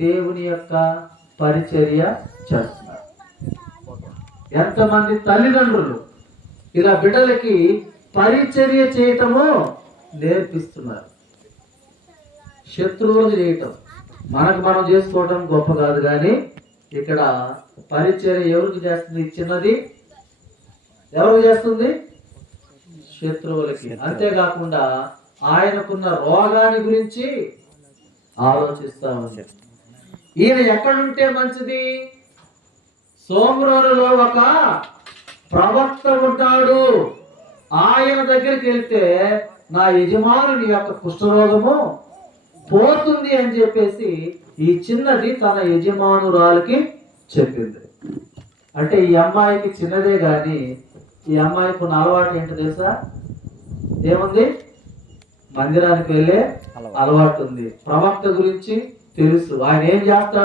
దేవుని యొక్క పరిచర్య చేస్తున్నారు. ఎంతమంది తల్లిదండ్రులు ఇలా బిడ్డలకి పరిచర్య చేయటము నేర్పిస్తున్నారు. శత్రువులు చేయటం మనకు మనం చేసుకోవటం గొప్ప కాదు, కానీ ఇక్కడ పరిచర్య ఎవరికి చేస్తుంది? చిన్నది ఎవరికి చేస్తుంది? శత్రువులకి. అంతేకాకుండా ఆయనకున్న రోగాన్ని గురించి ఆలోచిస్తా ఉంది. ఈయన ఎక్కడుంటే మంచిది? సోమరోలులో ఒక ప్రవక్త ఉంటాడు, ఆయన దగ్గరికి వెళ్తే నా యజమానుని యొక్క కుష్ఠరోగము పోతుంది అని చెప్పేసి ఈ చిన్నది తన యజమానురాలకి చెప్పింది. అంటే ఈ అమ్మాయికి చిన్నదే గాని ఈ అమ్మాయికి ఉన్న అలవాటు ఏంటో తెలుసా? ఏముంది? మందిరానికి వెళ్ళే అలవాటు ఉంది. ప్రవక్త గురించి తెలుసు, ఆయన ఏం చేస్తాడు.